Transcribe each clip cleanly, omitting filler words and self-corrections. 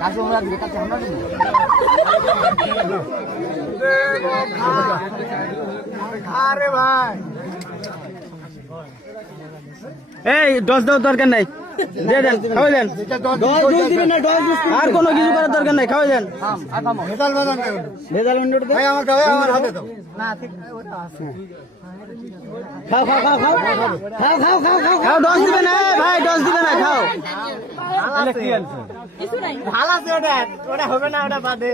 কাছে আমরা দিকে কাছে আমরা দিকে আরে ভাই এই 10 দাও দরকার নাই দিয়ে দেন খাওয়াই দেন আর কোনো কিছু করার দরকার নাই খাওয়াই দেন আমার হাতে দাও না ঠিক ওটা আছে খাও খাও খাও খাও খাও খাও খাও খাও খাও 10 দিবেন না ভাই 10 দিবেন না খাও ভালো আছে কিছু নাই ভালো আছে ওটা হবে না ওটা বাদে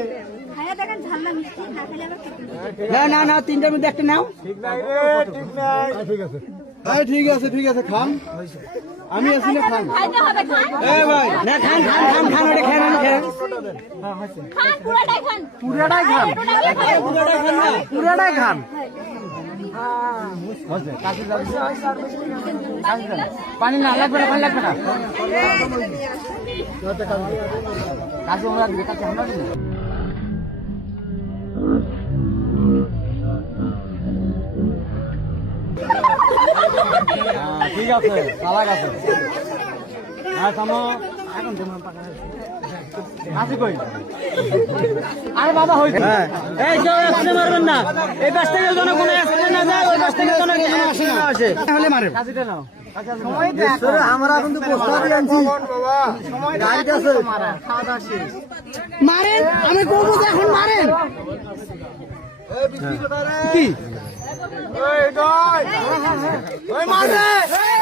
খায়া দেখেন ঝালনা মিষ্টি না খেলে আবার খেতে না না না তিনটার মধ্যে একটা নাও ঠিক নাই রে ঠিক নাই ঠিক আছে ঠিক আছে খান আমি আছি না খান এই ভাই না খান খান খান খান ওটা খান না খান খান পুরাটাই খান পুরাটাই খান না পুরাটাই খান পানি না লাগবে না পানি লাগবে না কাছে আমরা দিকে কাছে আমরা দিকে ঠিক আছে চালাক আছে হ্যাঁ থামো এখন আসি কই আরে বাবা হইছে এই কেউ আসলে মারবেন না এই পাশ থেকে যেন কোনো অ্যাক্সিডেন্ট না যায় ওই পাশ থেকে যেন কোনো আসে না আসে তাহলে মারেন কাজিটা নাও সময় দেখো আমরা কিন্তু প্রস্তাব আনছি বাবা সময় গাড়ি আছে খাওয়া দাওয়া শেষ মারেন আমি বলবো যে এখন মারেন এই বিস্কুট রে কি ওই দই ওই মারে এই